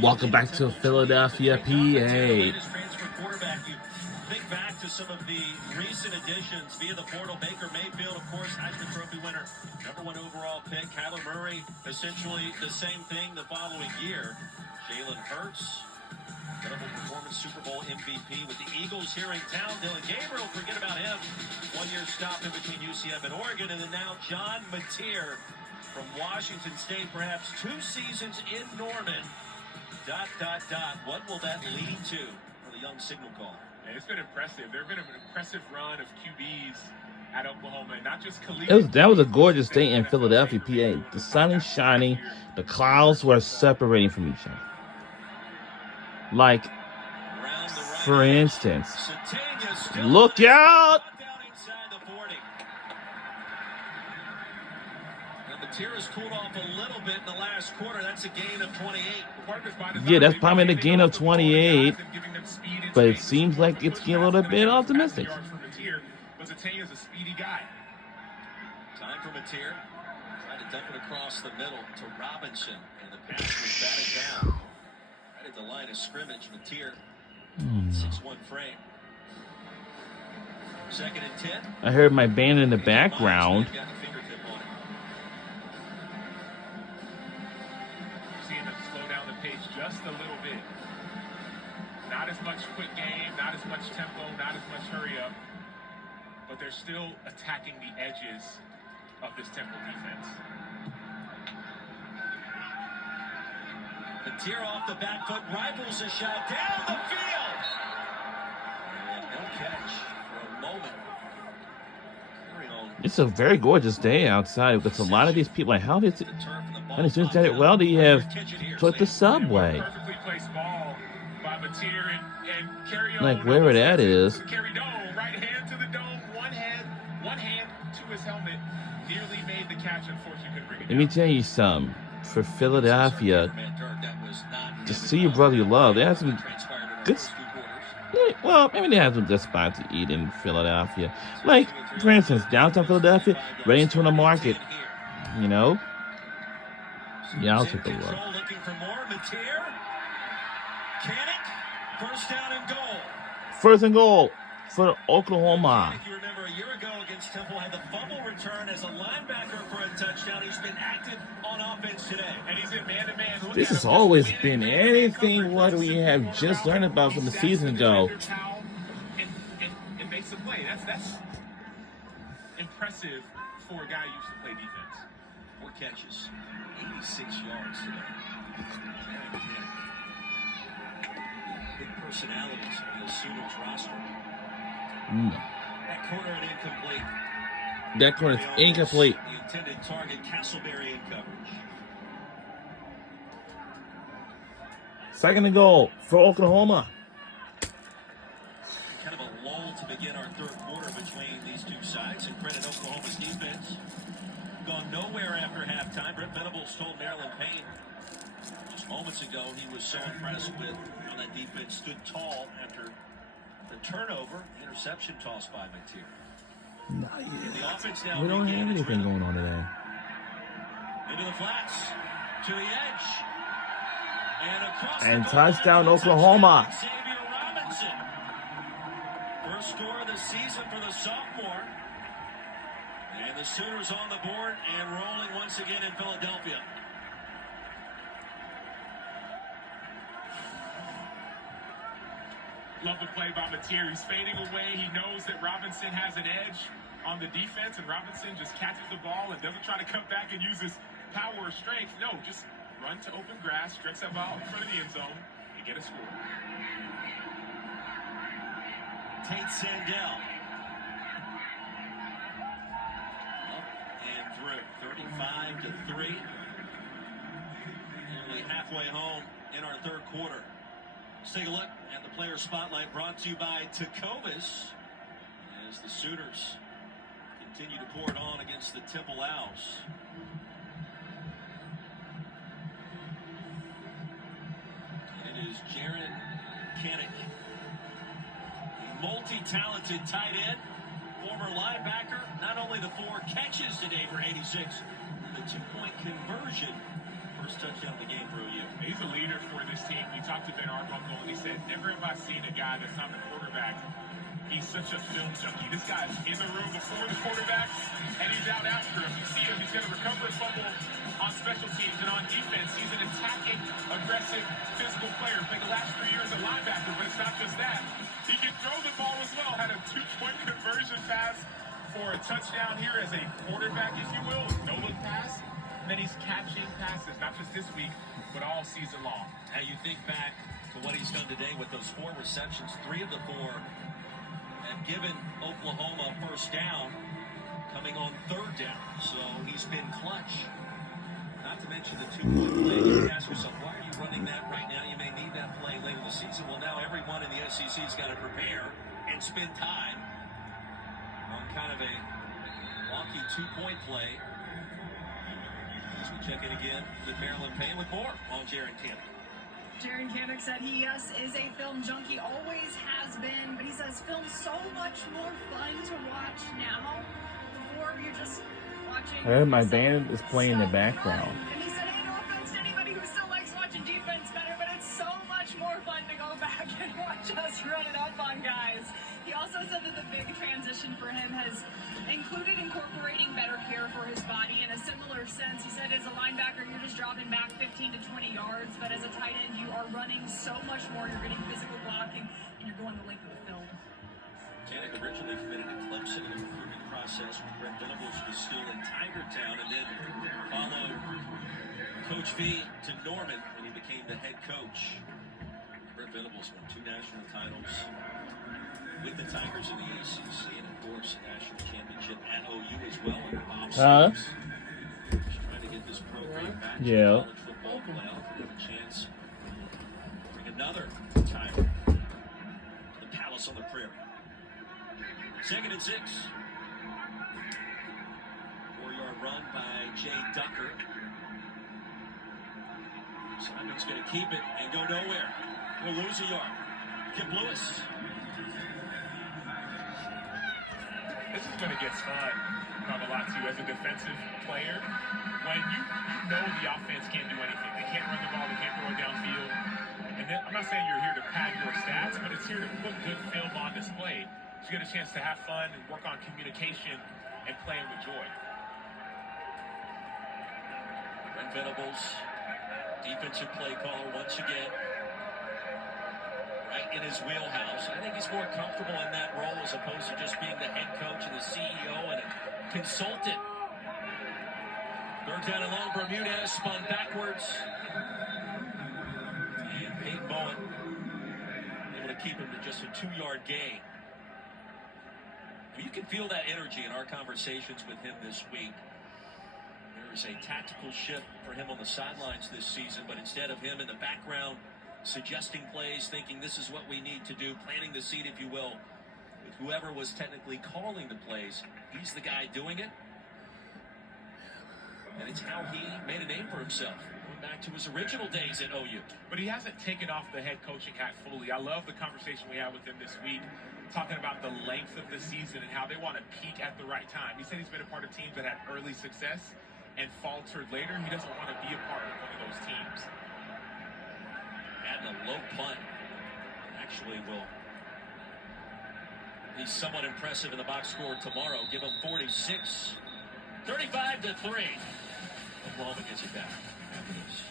Welcome back to Philadelphia, PA. Think back to some of the recent additions via the portal. Baker Mayfield, of course, Heisman Trophy winner, #1 overall pick. Kyler Murray, essentially the same thing the following year. Jalen Hurts, incredible performance, Super Bowl MVP with the Eagles here in town. Dylan Gabriel, forget about him. 1 year stop in between UCF and Oregon. And then now John Mateer from Washington State, perhaps 2 seasons in Norman. ... What will that lead to for the young signal caller? And it's been impressive. There's been an impressive run of QBs at Oklahoma, and not just Khalid. That was a gorgeous day in Philadelphia, PA. The sun is shining. The clouds were separating from each other. Like, for instance, look out! Mateer has cooled off a little bit in the last quarter. That's a gain of 28. Yeah, that's probably the gain of 28. But it seems like it's getting a little bit optimistic. But Zateng is a speedy guy. Time for Mateer. Trying to dump it across the middle to Robinson. And the pass was batted down. Right at the line of scrimmage. Mateer, 6-1 frame. 2nd and 10. I heard my band in the background. Just a little bit. Not as much quick game, not as much tempo, not as much hurry up. But they're still attacking the edges of this Temple defense. Mateer off the back foot, rifles a shot down the field. And no catch for a moment. It's a very gorgeous day outside. Because a lot of these people, like, how did it? And as soon as that, well, do you have took the subway? Like wherever that is. Right hand to the dome, one hand to his helmet, nearly made the catch. Unfortunately, couldn't bring it. Let me tell you something. For Philadelphia, to see your brother you love, they have some good. Well, maybe they have some good spots to eat in Philadelphia. Like, for instance, downtown Philadelphia, right into the market. You know. Yeah, I'll take a look. Looking for more. Mateer. Kanik. First down and goal. First and goal for Oklahoma. If you remember, a year ago against Temple, had the fumble return as a linebacker for a touchdown. He's been active on offense today. And he's in man-to-man. This has always been anything what we have just learned about from the season ago. And makes a play. That's impressive for a guy who used to play defense. 4 catches. 86 yards today. Big personalities on the Sooners roster. That corner and incomplete. That corner is incomplete. The intended target, Castleberry in coverage. 2nd and goal for Oklahoma. Kind of a lull to begin our 3rd quarter between these two sides, and credit Oklahoma's defense. Gone nowhere after halftime. Brent Venables told Maryland Payne just moments ago he was so impressed with how that defense stood tall after the turnover, interception tossed by Mateer. Not yet. We don't have anything going on today. Into the flats, to the edge, and across and the touchdown Oklahoma. Xavier Robinson. First score of the season for the sophomore. And the Sooners on the board and rolling once again in Philadelphia. Love the play by Mateer. He's fading away. He knows that Robinson has an edge on the defense, and Robinson just catches the ball and doesn't try to come back and use his power or strength. No, just run to open grass, stretch that ball in front of the end zone, and get a score. Tate Sandell. And through 35-3. Only halfway home in our 3rd quarter. Let's take a look at the player spotlight brought to you by Tecovas as the Sooners continue to pour it on against the Temple Owls. And it is Jaren Kanik, multi-talented tight end, former linebacker, not only the 4 catches today for 86, the 2-point conversion first touchdown of the game for OU. He's a leader for this team. We talked to Ben Arbuckle, and he said, never have I seen a guy that's not the quarterback. He's such a film junkie. This guy's in the room before the quarterback, and he's out after him. You see him, he's going to recover a fumble on special teams, and on defense, he's an attacking, aggressive, physical player. Played the last 3 years at linebacker, but it's not just that. He can throw the ball as well. Had a 2-point conversion pass for a touchdown here as a quarterback, if you will. No-look pass. And then he's catching passes, not just this week, but all season long. Now you think back to what he's done today with those 4 receptions, 3 of the 4 have given Oklahoma first down, coming on 3rd down. So he's been clutch. Not to mention the 2-point play. You can ask yourself, why are you running that right now? You may need that play later in the season. Well, now everyone in the SEC's got to prepare and spend time on kind of a wonky 2-point play. As we check in again with Marilyn Payne with more on Jaron Kanak. Jaron Kanak said he, yes, is a film junkie, always has been, but he says film's so much more fun to watch now. Before you're just watching. My band is playing in the background. And he said, hey, no offense to anybody who still likes watching defense better, but it's so much more fun to go back and watch us run it up on guys. He also said that the big transition for him has included incorporating better care for his body in a similar sense. He said as a linebacker, you're just dropping back 15 to 20 yards, but as a tight end, you are running so much more. You're getting physical blocking, and you're going the length of the field. Kanak originally committed to Clemson in the recruiting process when Brent Venables was still in Tigertown, and then followed Coach V to Norman when he became the head coach. Brent Venables won 2 national titles with the Tigers in the ACC, and of course, a national championship at OU as well. And Bob Stoops just trying to get this program back to the college football playoff and have a chance to bring another Tiger to the Palace on the Prairie. 2nd and 6. 4-yard run by Jay Ducker. Simon's going to keep it and go nowhere. He'll lose a yard. Kip Lewis. This is going to get fun, Carmelatu, as a defensive player. When you know the offense can't do anything. They can't run the ball, they can't throw it downfield. And then, I'm not saying you're here to pad your stats, but it's here to put good film on display. So you get a chance to have fun and work on communication and playing with joy. Brent Venables, defensive play caller once again. Right in his wheelhouse. I think he's more comfortable in that role as opposed to just being the head coach and the CEO and a consultant. 3rd down and long, Bermudez spun backwards. And Peyton Bowen able to keep him to just a 2-yard gain. You can feel that energy in our conversations with him this week. There is a tactical shift for him on the sidelines this season, but instead of him in the background suggesting plays, thinking this is what we need to do, planting the seed, if you will, with whoever was technically calling the plays, he's the guy doing it. And it's how he made a name for himself, going back to his original days at OU. But he hasn't taken off the head coaching hat fully. I love the conversation we had with him this week, talking about the length of the season and how they want to peak at the right time. He said he's been a part of teams that had early success and faltered later. He doesn't want to be a part of one of those teams. Adding a low punt actually will be somewhat impressive in the box score tomorrow. Give him 46, 35-3. Oklahoma gets it back after this.